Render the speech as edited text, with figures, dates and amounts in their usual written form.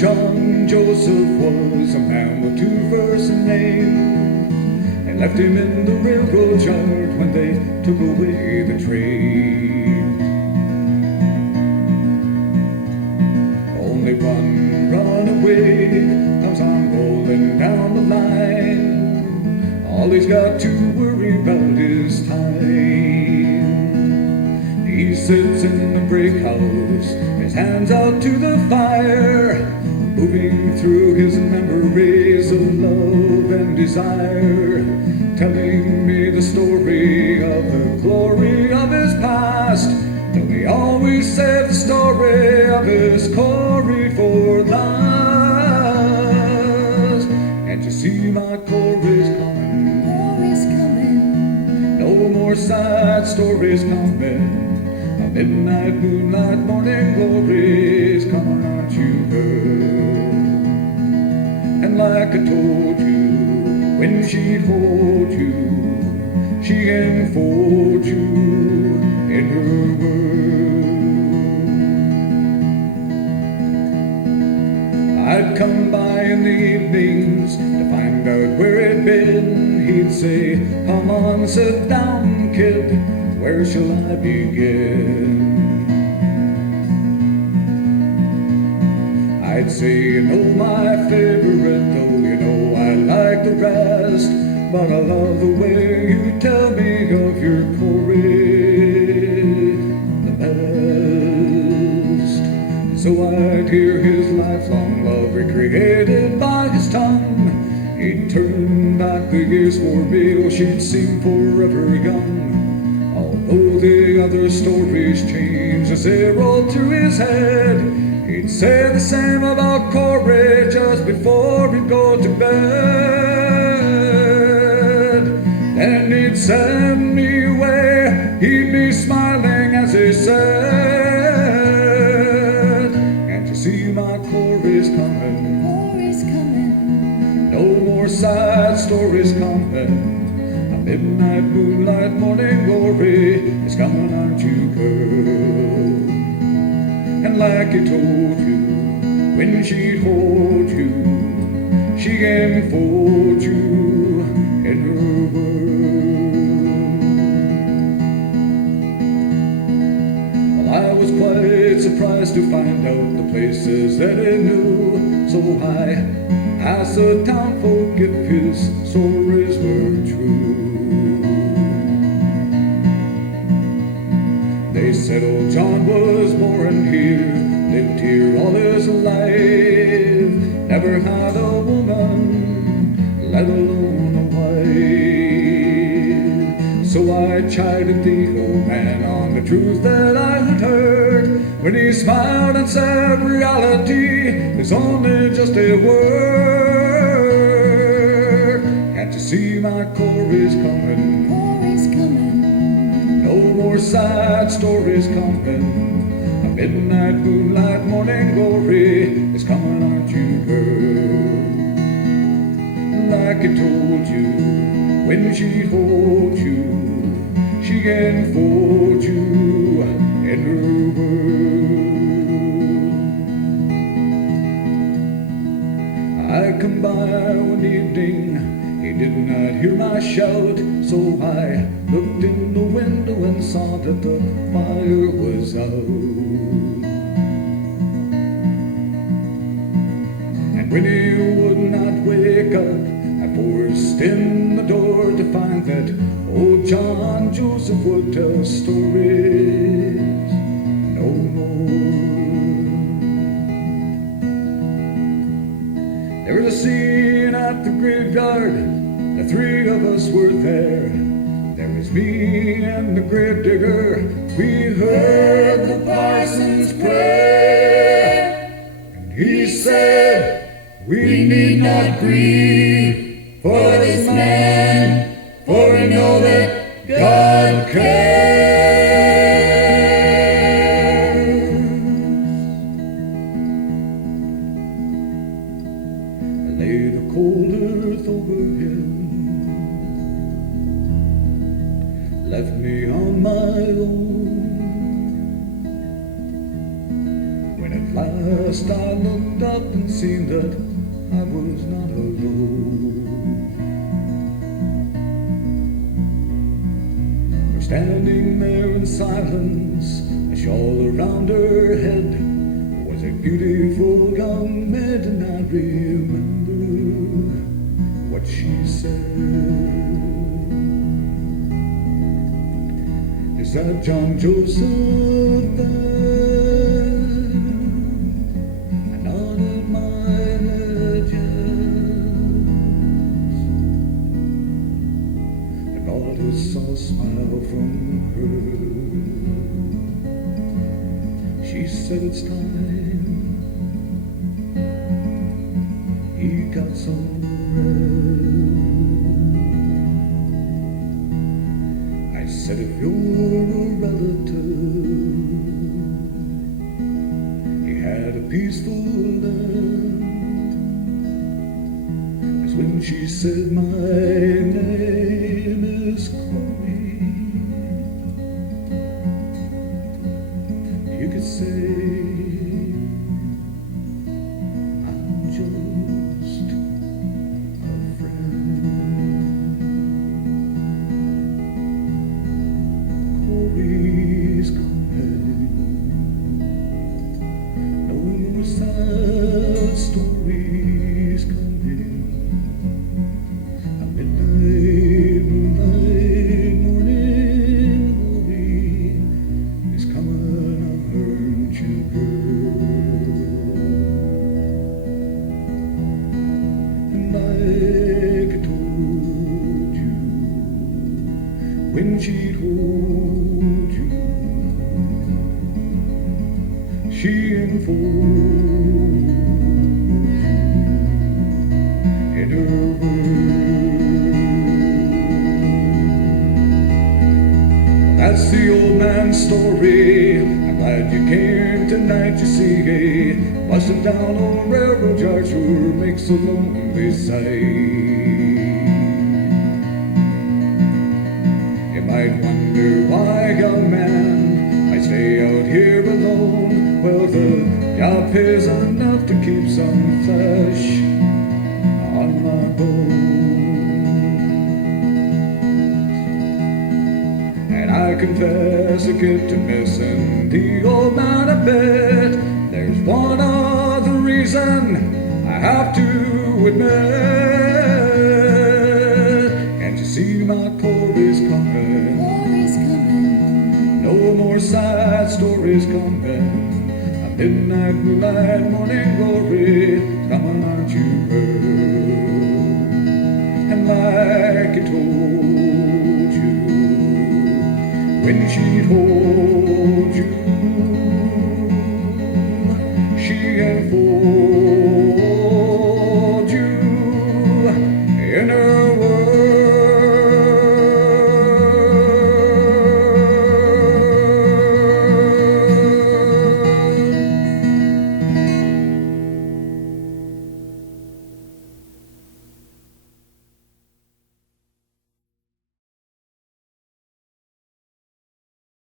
John Joseph was a man with two first names, and left him in the railroad yard when they took away the train. Only one runaway comes on rolling down the line. All he's got to worry about is time. He sits in the brick house, his hands out to the fire, moving through his memories of love and desire, telling me the story of the glory of his past. Till he always said the story of his Corey for last. Can't you see my Corey's coming? Corey's coming. No more sad stories coming. A midnight, moonlight, morning glory's coming, aren't you, girl? And like I told you, when she'd hold you, she enfold you in her world. I'd come by in the evenings to find out where it'd been. He'd say, come on, sit down, kid, where shall I begin? I'd say, you know my favorite, though you know I like the rest, but I love the way you tell me of your Corey the best. So I'd hear his lifelong love recreated by his tongue. He'd turn back the years for me, oh she'd seem forever young. Although the other stories change as they roll through his head, he'd say the same about Corey just before he'd go to bed. Then he'd send me away, he'd be smiling as he said, can't you see my Corey's coming? Corey's coming. No more sad stories coming. A midnight, moonlight, morning glory is coming, aren't you, girl? And like he told you, when she'd hold you, she enfold you in her world. Well, I was quite surprised to find out the places that he knew, so I asked the town folk if his stories were true. They said old John was born here, lived here all his life, never had a woman, let alone a wife. So I chided the old man on the truth that I had heard, when he smiled and said reality is only just a word. Can't you see my Corey's coming? Corey's coming. No more sad stories coming. A midnight, moonlight, morning glory is coming, aren't you, girl? Like I told you, when she hold you, she enfold you in her world. I come by one evening, he did not hear my shout, so I looked in the window and saw that the fire was out. And when he would not wake up, I forced in the door to find that old John Joseph would tell stories no more. There was a scene at the graveyard, the three of us were there. There was me and the grave digger, we heard the parson's prayer. And he said, we need not grieve for this man, for we know that God cares. I lay the cold earth over him, left me on my own. When at last I looked up and seen that I was not alone. We're standing there in silence, a shawl around her head. Was a beautiful young maiden, I remember what she said. Is that John Joseph there? I nodded my head, yes. I noticed a smile from her. She said it's time he got some rest. I said if you're a relative, he had a peaceful end. That's when she said my name is Comin. You could say I'm just a friend. Corey's coming. No more sad stories coming. A midnight, moonlight, morning glory is coming, aren't you, girl? And like I told you, when she told you, she enfolds you in her words. That's the old man's story. I'm glad you came tonight, you see. Busting down on railroad yard sure makes a lonely sight. You might wonder why a young man might stay out here alone. Well, the job pays enough to keep some flesh on my bones. And I confess I get to missing the old man a bit. There's one other reason I have to admit. Can't you see my Corey's coming? Corey's coming. No more sad stories coming. A midnight, moonlight, morning glory coming, aren't you, girl? And like I told you, when she told you